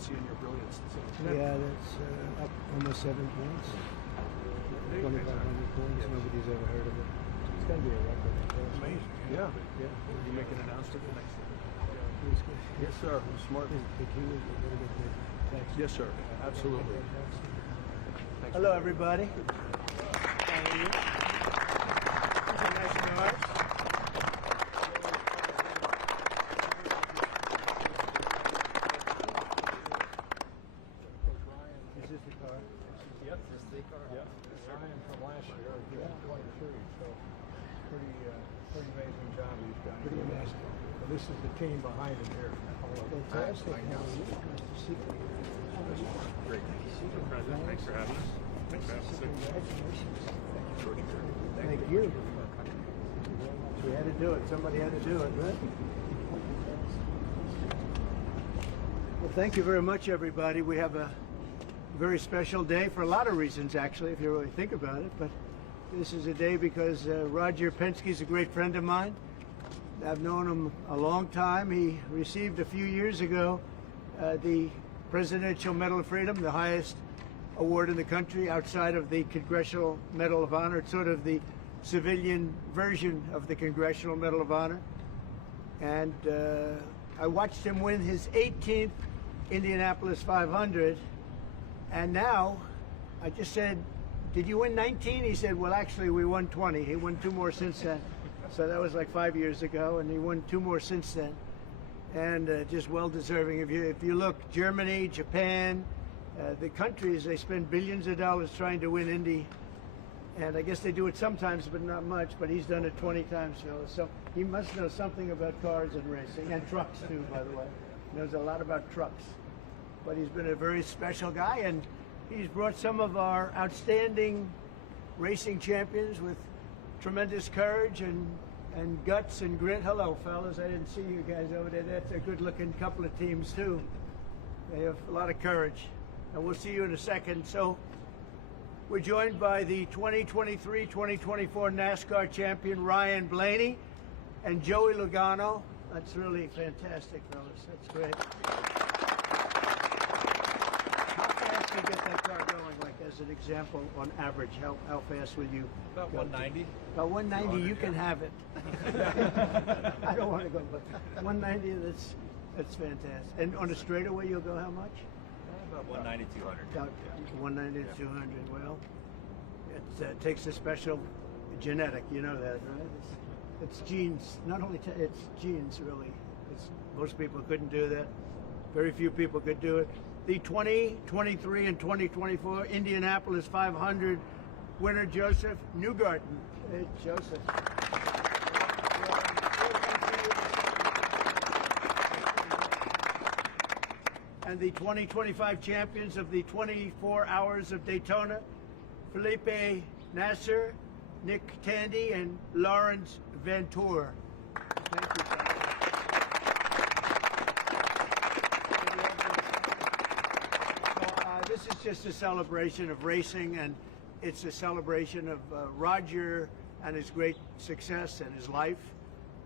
seeing your brilliance. Yeah, that's up almost 7 points. 2,500 points. Nobody's ever heard of it. It's going to be a record. Amazing. Yeah. You make an announcement for next year. Yes, sir. Smart. Yes, sir. Absolutely. Thanks. Hello, everybody. How are you? Nice cars. Is this the car? Yep, this is the car. Yeah. Ryan from last year, yeah. 23, so pretty amazing job he's done. Pretty amazing. Well, this is the team behind him here. Fantastic. Nice to see you. Great. Mr. President, thanks for having us. Thanks for having us. Congratulations. Thank you. We had to do it. Somebody had to do it, right? Well, thank you very much, everybody. We have a very special day for a lot of reasons, actually, if you really think about it. But this is a day because Roger Penske is a great friend of mine. I've known him a long time. He received a few years ago the Presidential Medal of Freedom, the highest award in the country outside of the Congressional Medal of Honor. It's sort of the civilian version of the Congressional Medal of Honor. And I watched him win his 18th Indianapolis 500. And now I just said, did you win 19? He said, well, actually, we won 20. He won 2 more since then. So that was like 5 years ago, and he won 2 more since then. And just well-deserving. If you look, Germany, Japan, the countries, they spend billions of dollars trying to win Indy. And I guess they do it sometimes, but not much. But he's done it 20 times, fellas. So he must know something about cars and racing, and trucks, too, by the way. He knows a lot about trucks. But he's been a very special guy, and he's brought some of our outstanding racing champions with tremendous courage and guts and grit. Hello, fellas. I didn't see you guys over there. That's a good-looking couple of teams, too. They have a lot of courage. And we'll see you in a second. So we're joined by the 2023-2024 NASCAR champion, Ryan Blaney, and Joey Logano. That's really fantastic, fellas. That's great. To get that car going, like as an example, on average, how fast will you? About 190. About 190, you can have it. I don't want to go, but 190, that's fantastic. And on a straightaway, you'll go how much? About 190, 200. About 190 to 200. Well, it takes a special genetic, you know that, right? It's genes. Not only it's genes, really. Most people couldn't do that. Very few people could do it. The 2023 and 2024 Indianapolis 500 winner, Joseph Newgarden. Hey, Joseph. And the 2025 champions of the 24 Hours of Daytona, Felipe Nasser, Nick Tandy, and Lawrence Ventura. Thank you. This is just a celebration of racing, and it's a celebration of Roger and his great success and his life,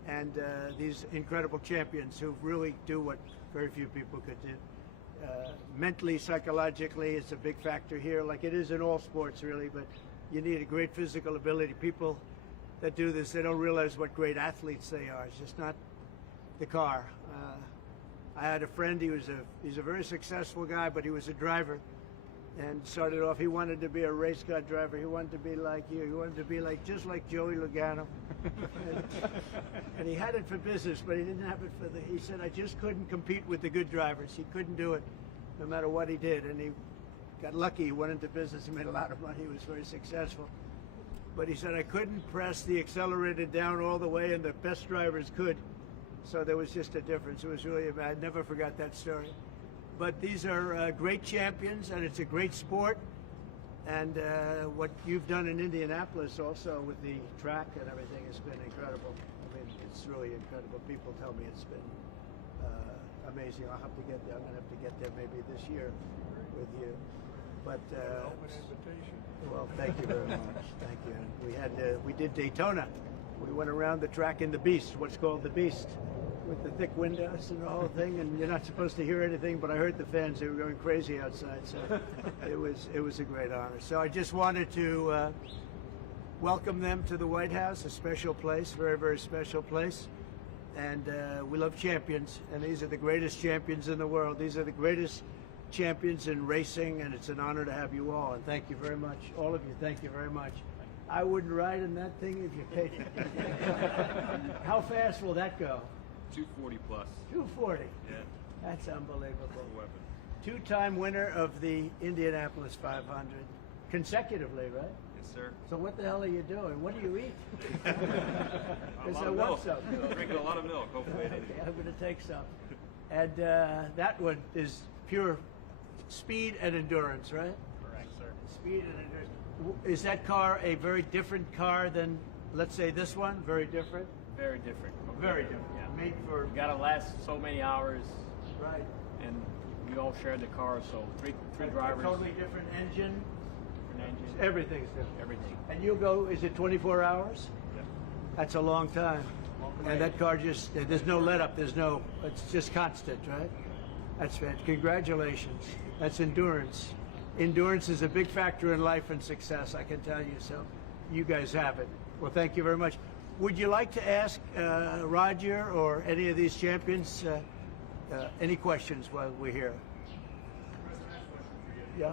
and these incredible champions who really do what very few people could do. Mentally, psychologically, it's a big factor here, like it is in all sports, really, but you need a great physical ability. People that do this, they don't realize what great athletes they are. It's just not the car. I had a friend, he's a very successful guy, but he was a driver. And started off, he wanted to be a race car driver. He wanted to be like you. He wanted to be just like Joey Logano. and he had it for business, but he didn't have it he said, I just couldn't compete with the good drivers. He couldn't do it no matter what he did. And he got lucky. He went into business. He made a lot of money. He was very successful. But he said, I couldn't press the accelerator down all the way, and the best drivers could. So there was just a difference. It was really, I never forgot that story. But these are great champions, and it's a great sport. And what you've done in Indianapolis also with the track and everything has been incredible. I mean, it's really incredible. People tell me it's been amazing. I'll have to get there. I'm going to have to get there maybe this year with you. But open invitation. Well, thank you very much. Thank you. And we did Daytona. We went around the track in the Beast, what's called the Beast. with the thick windows and the whole thing, and you're not supposed to hear anything, but I heard the fans, they were going crazy outside, so it was a great honor. So I just wanted to welcome them to the White House, a special place, very, very special place. And we love champions, and these are the greatest champions in the world. These are the greatest champions in racing, and it's an honor to have you all. And thank you very much, all of you. Thank you very much. I wouldn't ride in that thing if you paid me. How fast will that go? 240 plus. 240. Yeah. That's unbelievable. Weapon. Two-time winner of the Indianapolis 500, consecutively, right? Yes, sir. So what the hell are you doing? What do you eat? A Because lot I of want milk. some. Drinking a lot of milk. Hopefully. Okay, I'm going to take some. And that one is pure speed and endurance, right? Correct, sir. Speed and endurance. Is that car a very different car than, let's say, this one? Very different? Very different. Very different. Yeah. Made for... You gotta last so many hours, Right. and we all share the car, so three drivers, Totally different engine. different engine, Everything's different. everything. And you go, is it 24 hours? Yeah. That's a long time. And that car just, there's no let up, it's just constant, right? That's fantastic. Congratulations. That's endurance. Endurance is a big factor in life and success, I can tell you, so you guys have it. Well, thank you very much. Would you like to ask Roger or any of these champions any questions while we're here? Yeah. You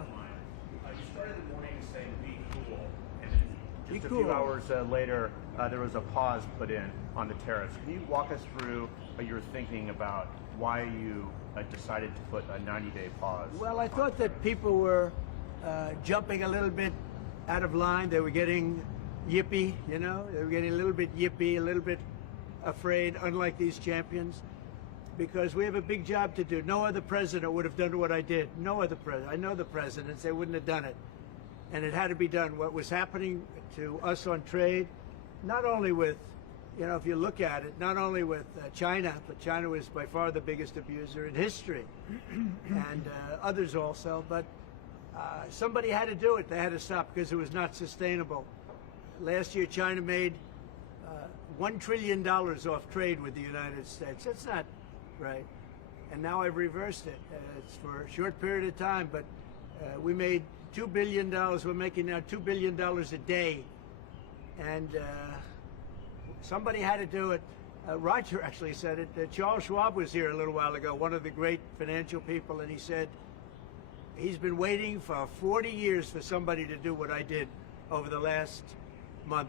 started the morning saying be cool, and then Be just a cool. few hours later, there was a pause put in on the tariffs. Can you walk us through your thinking about why you decided to put a 90-day pause? Well, I thought that people were jumping a little bit out of line. They were getting yippy, you know? They were getting a little bit yippy, a little bit afraid, unlike these champions, because we have a big job to do. No other president would have done what I did. No other president. I know the presidents, they wouldn't have done it. And it had to be done. What was happening to us on trade, not only with, you know, if you look at it, not only with China, but China was by far the biggest abuser in history, and others also, but somebody had to do it. They had to stop because it was not sustainable. Last year, China made $1 trillion off trade with the United States. That's not right. And now I've reversed it. It's for a short period of time, but we made $2 billion. We're making now $2 billion a day. And somebody had to do it. Roger actually said it. Charles Schwab was here a little while ago, one of the great financial people, and he said he's been waiting for 40 years for somebody to do what I did over the last month.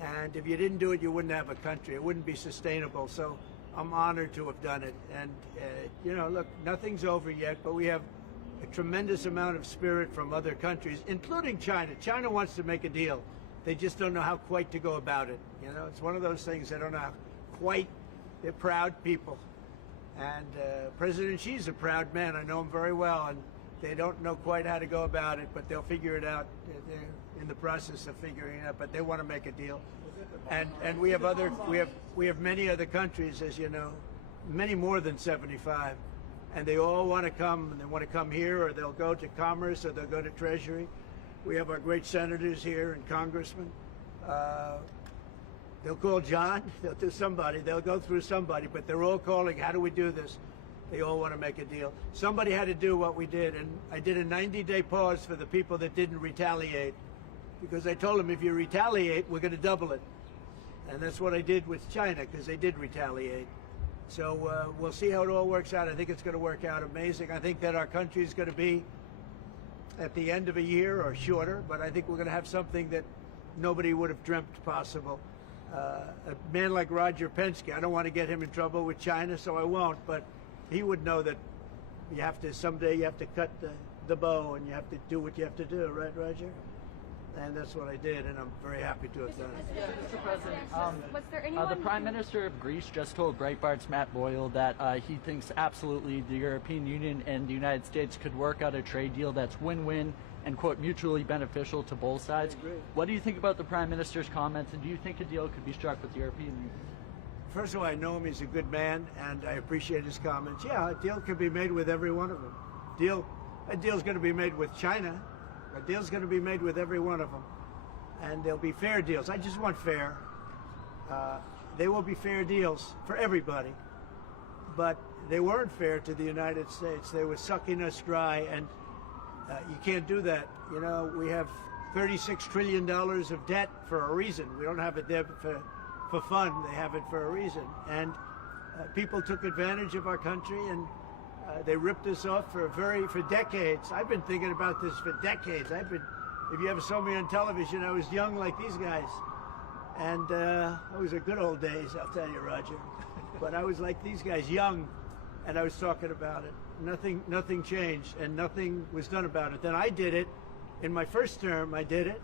And if you didn't do it, you wouldn't have a country. It wouldn't be sustainable. So I'm honored to have done it. And, you know, look, nothing's over yet, but we have a tremendous amount of spirit from other countries, including China. China wants to make a deal. They just don't know how quite to go about it. You know, it's one of those things they don't know how quite. They're proud people. And President Xi's a proud man. I know him very well, and they don't know quite how to go about it, but they'll figure it out. They're in the process of figuring it out, but they want to make a deal. And we have many other countries, as you know, many more than 75, and they all want to come, and they want to come here, or they'll go to Commerce, or they'll go to Treasury. We have our great senators here and congressmen. They'll call John, they'll do somebody, they'll go through somebody, but they're all calling, how do we do this? They all want to make a deal. Somebody had to do what we did, and I did a 90-day pause for the people that didn't retaliate, because I told them if you retaliate, we're going to double it. And that's what I did with China, because they did retaliate. So we'll see how it all works out. I think it's going to work out amazing. I think that our country is going to be at the end of a year or shorter, but I think we're going to have something that nobody would have dreamt possible. A man like Roger Penske, I don't want to get him in trouble with China, so I won't, but he would know that you have to, someday you have to cut the bow and you have to do what you have to do, right, Roger? And that's what I did, and I'm very happy to have done it. Mr. President, was there anyone the Prime Minister of Greece just told Breitbart's Matt Boyle that he thinks absolutely the European Union and the United States could work out a trade deal that's win-win and, quote, mutually beneficial to both sides. I agree. What do you think about the Prime Minister's comments, and do you think a deal could be struck with the European Union? First of all, I know him, he's a good man, and I appreciate his comments. Yeah, a deal could be made with every one of them. A deal's going to be made with China. A deal's going to be made with every one of them. And there'll be fair deals. I just want fair. they will be fair deals for everybody. But they weren't fair to the United States. They were sucking us dry, and you can't do that. You know, we have $36 trillion of debt for a reason. We don't have it there for fun. They have it for a reason. And people took advantage of our country, and they ripped us off for decades. I've been thinking about this for decades. If you ever saw me on television, I was young like these guys. And those are good old days, I'll tell you, Roger. But I was like these guys, young, and I was talking about it. Nothing changed, and nothing was done about it. Then I did it. In my first term, I did it,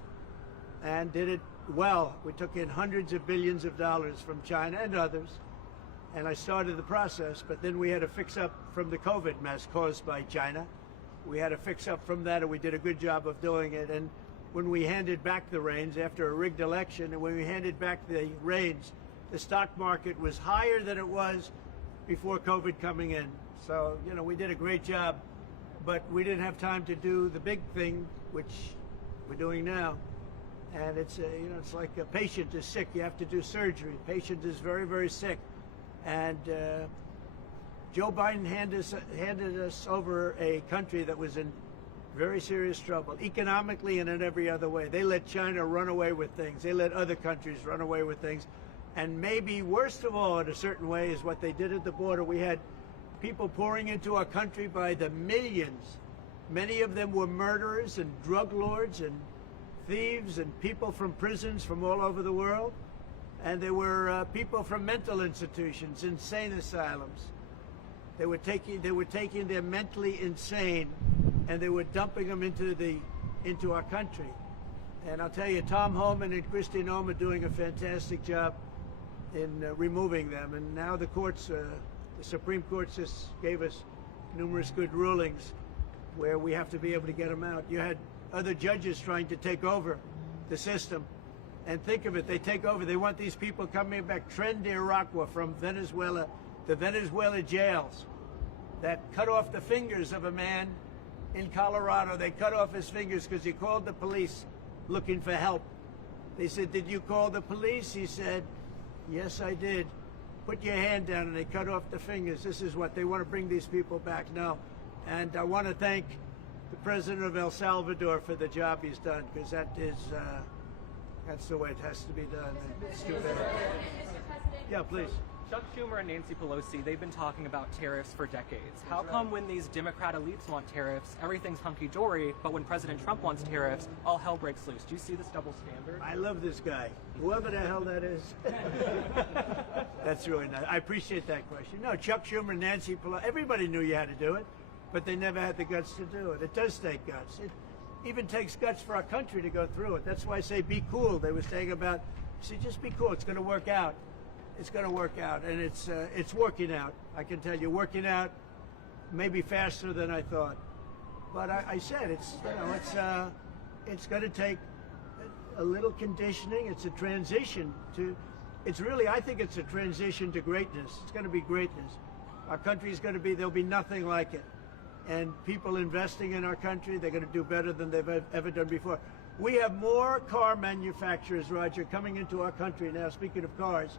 and did it well. We took in hundreds of billions of dollars from China and others, and I started the process, but then we had to fix up from the COVID mess caused by China. We had to fix up from that, and we did a good job of doing it. And when we handed back the reins after a rigged election, and when we handed back the reins, the stock market was higher than it was before COVID coming in. So, you know, we did a great job, but we didn't have time to do the big thing, which we're doing now. And it's, you know, it's like a patient is sick, you have to do surgery. Patient is very, very sick. And Joe Biden handed us over a country that was in very serious trouble, economically and in every other way. They let China run away with things. They let other countries run away with things. And maybe worst of all, in a certain way, is what they did at the border. We had people pouring into our country by the millions. Many of them were murderers and drug lords and thieves and people from prisons from all over the world. And there were people from mental institutions, insane asylums. They were taking their mentally insane, and they were dumping them into our country. And I'll tell you, Tom Homan and Kristi Noem are doing a fantastic job in removing them. And now the courts, the Supreme Court just gave us numerous good rulings where we have to be able to get them out. You had other judges trying to take over the system. And think of it, they take over. They want these people coming back. Tren de Aragua from Venezuela, the Venezuela jails that cut off the fingers of a man in Colorado. They cut off his fingers because he called the police looking for help. They said, "Did you call the police?" He said, "Yes, I did." "Put your hand down," and they cut off the fingers. This is what they want to bring these people back now. And I want to thank the president of El Salvador for the job he's done, because that's the way it has to be done. It's too bad. Yeah, please. Chuck Schumer and Nancy Pelosi, they've been talking about tariffs for decades. How come when these Democrat elites want tariffs, everything's hunky-dory, but when President Trump wants tariffs, all hell breaks loose? Do you see this double standard? I love this guy, whoever the hell that is. That's really nice. I appreciate that question. No, Chuck Schumer, Nancy Pelosi, everybody knew you had to do it, but they never had the guts to do it. It does take guts. It even takes guts for our country to go through it. That's why I say be cool. They were saying about, see, just be cool. It's going to work out. It's going to work out, and it's working out. I can tell you, working out maybe faster than I thought. But I said it's going to take a little conditioning. It's a transition to. It's really, I think it's a transition to greatness. It's going to be greatness. Our country is going to be. There'll be nothing like it. And people investing in our country, they're going to do better than they've ever done before. We have more car manufacturers, Roger, coming into our country now. Speaking of cars.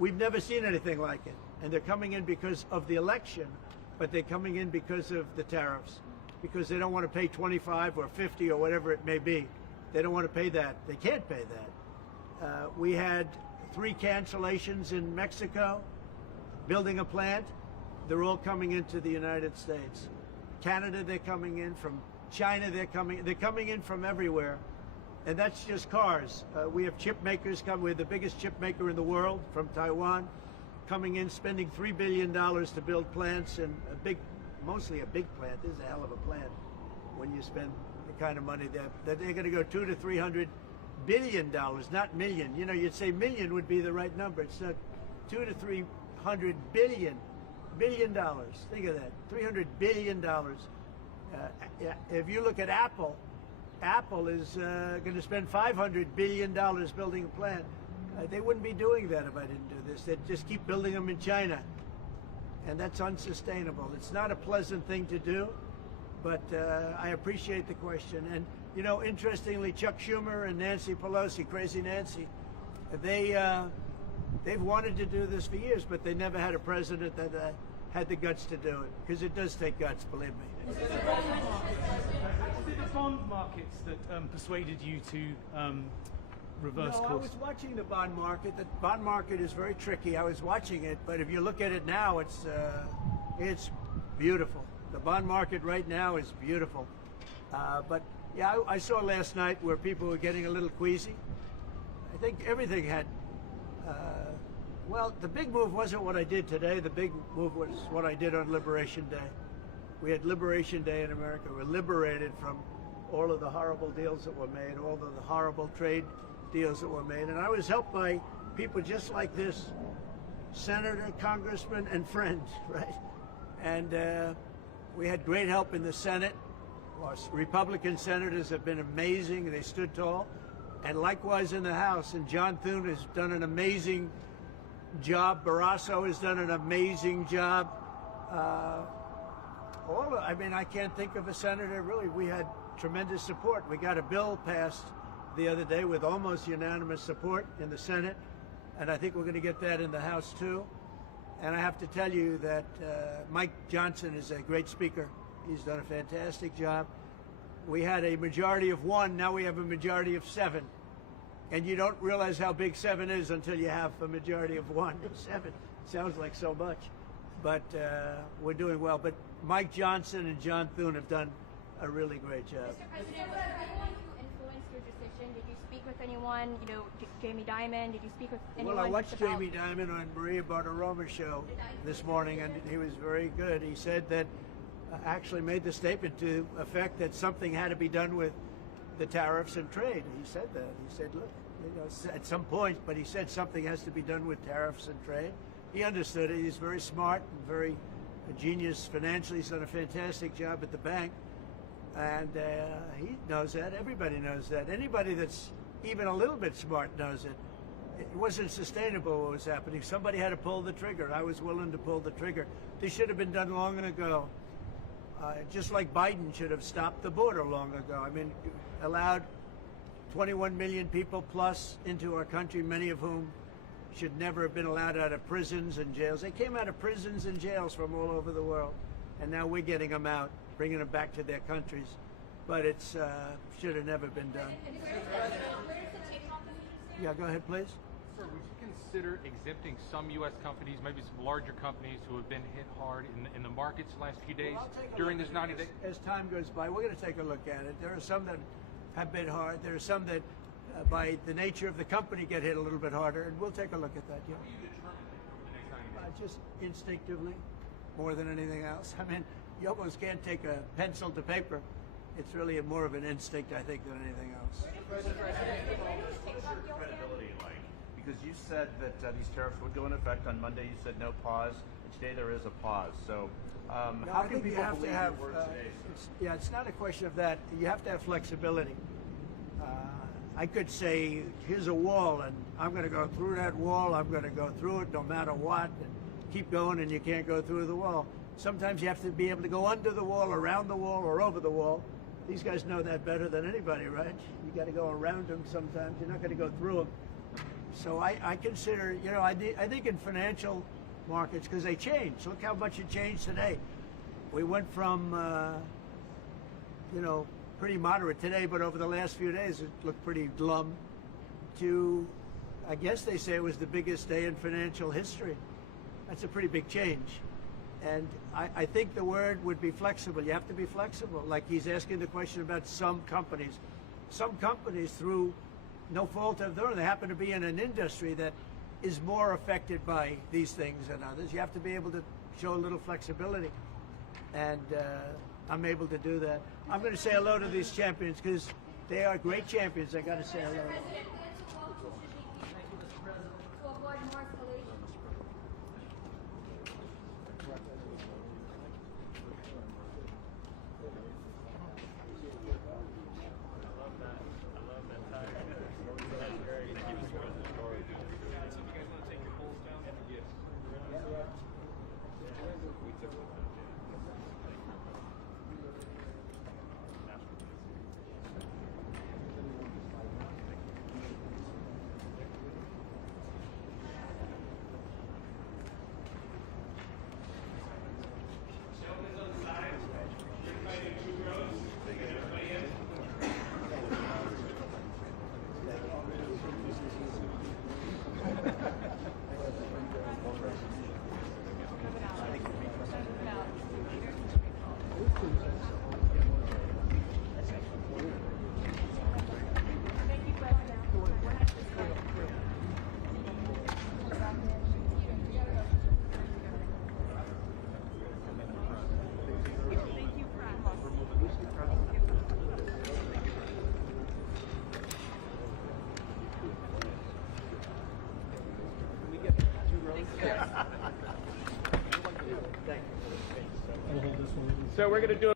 We've never seen anything like it. And they're coming in because of the election, but they're coming in because of the tariffs, because they don't want to pay 25 or 50 or whatever it may be. They don't want to pay that. They can't pay that. We had 3 cancellations in Mexico, building a plant. They're all coming into the United States. Canada, they're coming in. From China, they're coming in from everywhere. And that's just cars. We have chip makers coming. We're the biggest chip maker in the world from Taiwan, coming in, spending $3 billion to build plants, and mostly a big plant. This is a hell of a plant when you spend the kind of money that they're going to go $200 to $300 billion, not million. You know, you'd say million would be the right number. It's not. $200 to $300 billion. Think of that. $300 billion. If you look at Apple is going to spend $500 billion building a plant. They wouldn't be doing that if I didn't do this. They'd just keep building them in China. And that's unsustainable. It's not a pleasant thing to do, but I appreciate the question. And, you know, interestingly, Chuck Schumer and Nancy Pelosi, Crazy Nancy, they they've wanted to do this for years, but they never had a president that had the guts to do it, because it does take guts, believe me. Was it the bond markets that persuaded you to reverse No, I course? was watching the bond market. The bond market is very tricky. I was watching it, but if you look at it now, it's beautiful. The bond market right now is beautiful. But yeah, I saw last night where people were getting a little queasy. I think everything had. Well, the big move wasn't what I did today. The big move was what I did on Liberation Day. We had Liberation Day in America. We're liberated from all of the horrible deals that were made, all of the horrible trade deals that were made. And I was helped by people just like this, senator, congressman, and friends, right? And we had great help in the Senate. Our Republican senators have been amazing. They stood tall. And likewise in the House. And John Thune has done an amazing job. Barrasso has done an amazing job. I mean, I can't think of a senator, really. We had tremendous support. We got a bill passed the other day with almost unanimous support in the Senate, and I think we're going to get that in the House too. And I have to tell you that Mike Johnson is a great speaker. He's done a fantastic job. We had a majority of 1, now we have a majority of 7. And you don't realize how big 7 is until you have a majority of 1. 7 sounds like so much, but we're doing well. But Mike Johnson and John Thune have done a really great job. Mr. President, was there anyone who influenced your decision? Did you speak with anyone? You know, Jamie Dimon? Did you speak with anyone? Well, I watched Jamie Dimon on Maria Bartiromo's show this morning, and he was very good. He said that actually made the statement to effect that something had to be done with the tariffs and trade. He said that. He said, look, you know, at some point, but he said something has to be done with tariffs and trade. He understood it. He's very smart and very a genius financially. He's done a fantastic job at the bank. And he knows that. Everybody knows that. Anybody that's even a little bit smart knows it. It wasn't sustainable what was happening. Somebody had to pull the trigger. I was willing to pull the trigger. This should have been done long ago. Just like Biden should have stopped the border long ago. I mean, allowed 21 million people plus into our country, many of whom should never have been allowed out of prisons and jails. They came out of prisons and jails from all over the world, and now we're getting them out, bringing them back to their countries. But it's should have never been done. Yeah, go ahead, please. Sir, would you consider exempting some U.S. companies, maybe some larger companies who have been hit hard in the markets the last few days during this 90 days? As time goes by, we're going to take a look at it. There are some that have been hard. There are some that, by the nature of the company, get hit a little bit harder, and we'll take a look at that. Yeah. How do you determine that over the next 90 days? Just instinctively, more than anything else. I mean, you almost can't take a pencil to paper. It's really more of an instinct, I think, than anything else. What's your credibility like? Because you said that these tariffs would go in effect on Monday. You said no pause. Today there is a pause. So how can people believe your word today? It's not a question of that. You have to have flexibility. I could say, here's a wall, and I'm going to go through that wall. I'm going to go through it no matter what. And keep going, and you can't go through the wall. Sometimes you have to be able to go under the wall, around the wall, or over the wall. These guys know that better than anybody, right? You got to go around them sometimes. You're not going to go through them. So I consider, you know, I think in financial markets, because they change. Look how much it changed today. We went from, you know, pretty moderate today, but over the last few days it looked pretty glum, to, I guess they say it was the biggest day in financial history. That's a pretty big change. And I think the word would be flexible. You have to be flexible. Like he's asking the question about some companies. Some companies, through no fault of their own, they happen to be in an industry that is more affected by these things than others. You have to be able to show a little flexibility. And I'm able to do that. I'm going to say hello to these champions because they are great champions. I got to say hello. Thank you. So we're going to do